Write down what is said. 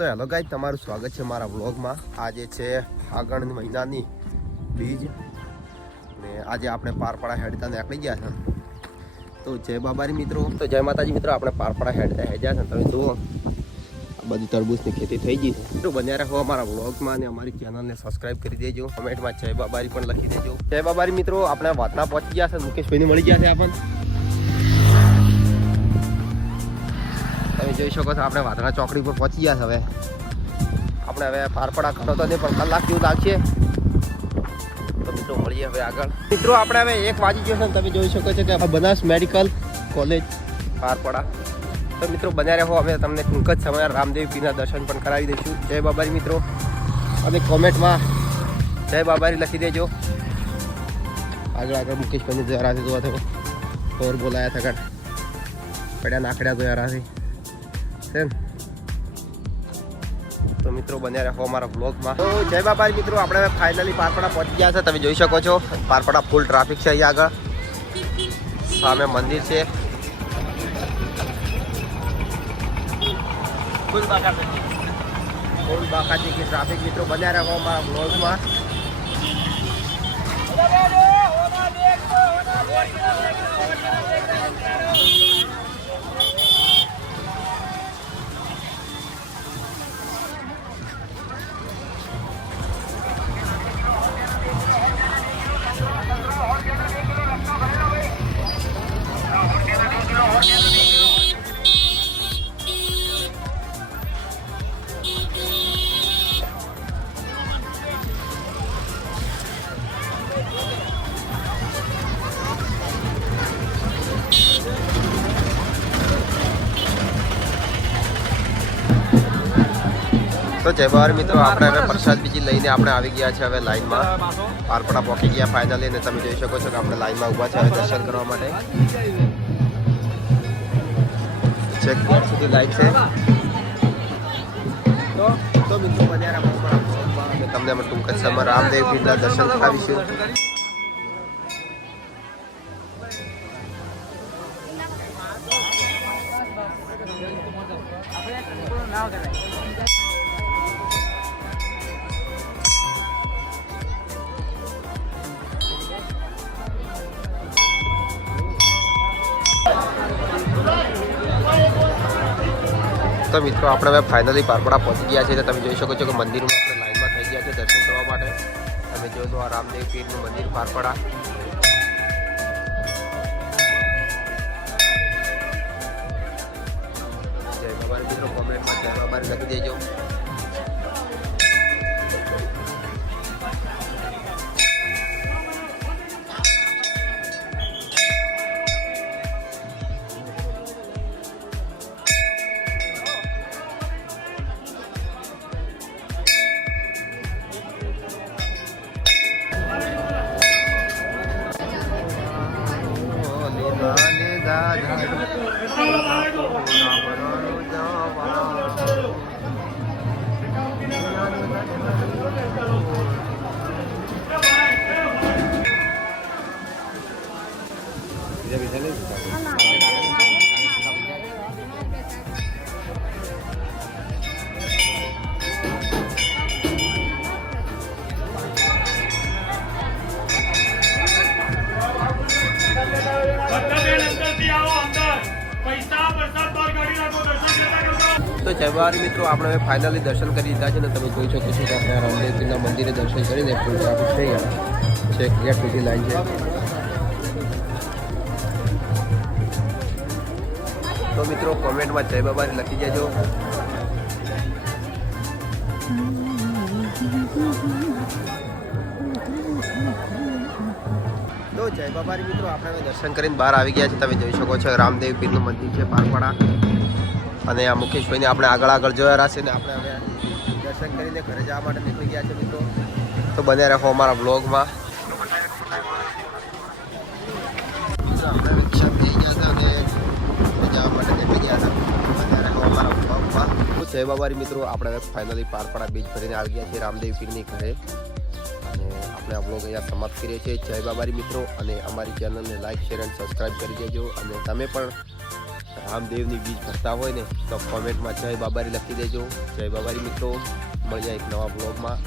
તો hello guys, તમારું સ્વાગત છે મારા વ્લોગમાં। આજે છે ફાગણ મહિનાની બીજ ને આજે આપણે પારપડા હેડતા નીકળી ગયા છે। તો જય બાબારી મિત્રો, તો જય માતાજી મિત્રો। આપણે પારપડા હેડતા હેડ્યા છે। તમે જુઓ આ બધી તરબૂચની ખેતી થઈ ગઈ છે। તો બન્યા રહો અમારા વ્લોગમાં અને અમારી ચેનલને સબસ્ક્રાઇબ કરી દેજો। કમેન્ટમાં જય બાબારી પણ લખી દેજો। જય બાબારી મિત્રો, આપણે વાતના પહોંચી ગયા છે। મુકેશભાઈને મળી ગયા છે આપણને। તમે જોઈ શકો છો આપણે વાદળા ચોકડી પર પહોંચી ગયા છે। હવે આપણે હવે પારપડા કરો તો નહીં પણ કલાક જેવું લાગશે। તો મિત્રો મળીએ હવે આગળ। મિત્રો આપણે હવે 1 વાગી ગયો છે। તમે જોઈ શકો છો કે બનાસ મેડિકલ કોલેજ પારપડા। તો મિત્રો બન્યા રહો, હવે તમને ટૂંક જ સમય રામદેવ પીરના દર્શન પણ કરાવી દઈશું। જય બાબારી મિત્રો, અને કોમેન્ટમાં જય બાબારી લખી દેજો। આગળ મુકેશભાઈને જોયા જોવા થયો ઓર બોલાયા હતા કાઢ પડ્યા નાખડ્યા જોયા તો મિત્રો બન્યા રહો અમારા વ્લોગમાં। તો જય બાબારી મિત્રો, આપણે ફાઇનલી પારપડા પહોંચી ગયા છે। તમે જોઈ શકો છો પારપડા ફૂલ ટ્રાફિક છે। અહીંયા આગળ સામે મંદિર છે। ફૂલ બાકાજી की ટ્રાફિક। મિત્રો બન્યા રહો અમારા વ્લોગમાં। તો જય બાબારી મિત્રો, આપણે હવે પ્રસાદ બીજી લઈને આપણે આવી ગયા છે હવે લાઈનમાં। પારપડા પહોંચી ગયા ફાઇનલી, અને તમે જોઈ શકો છો કે આપણે લાઈનમાં ઊભા છે હવે દર્શન કરવા માટે। છેક ગેટ સુધી લાઈન છે। તો મિત્રો બન્યા રહો અમારા વ્લોગમાં, અને તમને અમે ટૂંક જ સમયમાં રામદેવ પીરના દર્શન કરાવીશું। તો મિત્રો આપણે હવે ફાઇનલી પારપડા પહોંચી ગયા છે। તમે જોઈ શકો છો કે મંદિરમાં આપણે લાઈનમાં થઈ ગયા છે દર્શન કરવા માટે। તમે જોઈ લો આ રામદેવ પીરનું મંદિર પારપડા। જય બાબારી મિત્રો, કોમેન્ટમાં જય બાબારી લખી દેજો। તો જય બાબારી મિત્રો, આપણે હવે ફાઇનલી દર્શન કરી દીધા છે ને તમે જોઈ શકો છો કે આપણે રામદેવ પીરના મંદિરે દર્શન કરીને ફૂલ ટ્રાફિક થઈ ગયા છે। ગેટ સુધી લાઈન છે। તો મિત્રો કોમેન્ટમાં જય બાબારી લખી દેજો। તો જય બાબારી મિત્રો, આપણે હવે દર્શન કરીને બહાર આવી ગયા છે। તમે જોઈ શકો છો રામદેવ પીરનું મંદિર છે પારપડા, અને આ મુકેશભાઈને આપણે આગળ જોયા રહેશે ને આપણે હવે દર્શન કરીને ઘરે જવા માટે નીકળી ગયા છે મિત્રો। તો બન્યા રહો અમારા વ્લોગમાં। આપણે રિક્ષા થઈ ગયા હતા અને જવા માટે નીકળી ગયા હતા। બન્યા રહો અમારા વ્લોગમાં। જય બાબારી મિત્રો, આપણે હવે ફાઇનલી પારપડા બીચ ભરીને આવી ગયા છીએ રામદેવ પીરની ઘરે, અને આપણે આ વ્લોગ અહીંયા સમાપ્ત કરીએ છીએ। જય બાબારી મિત્રો, અને અમારી ચેનલને લાઈક, શેર અને સબસ્ક્રાઈબ કરી દેજો, અને તમે પણ રામદેવની બીજ ભરતા હોય ને તો કોમેન્ટમાં જય બાબારી લખી દેજો. જય બાબારી મિત્રો, મળીએ એક નવા બ્લોગમાં.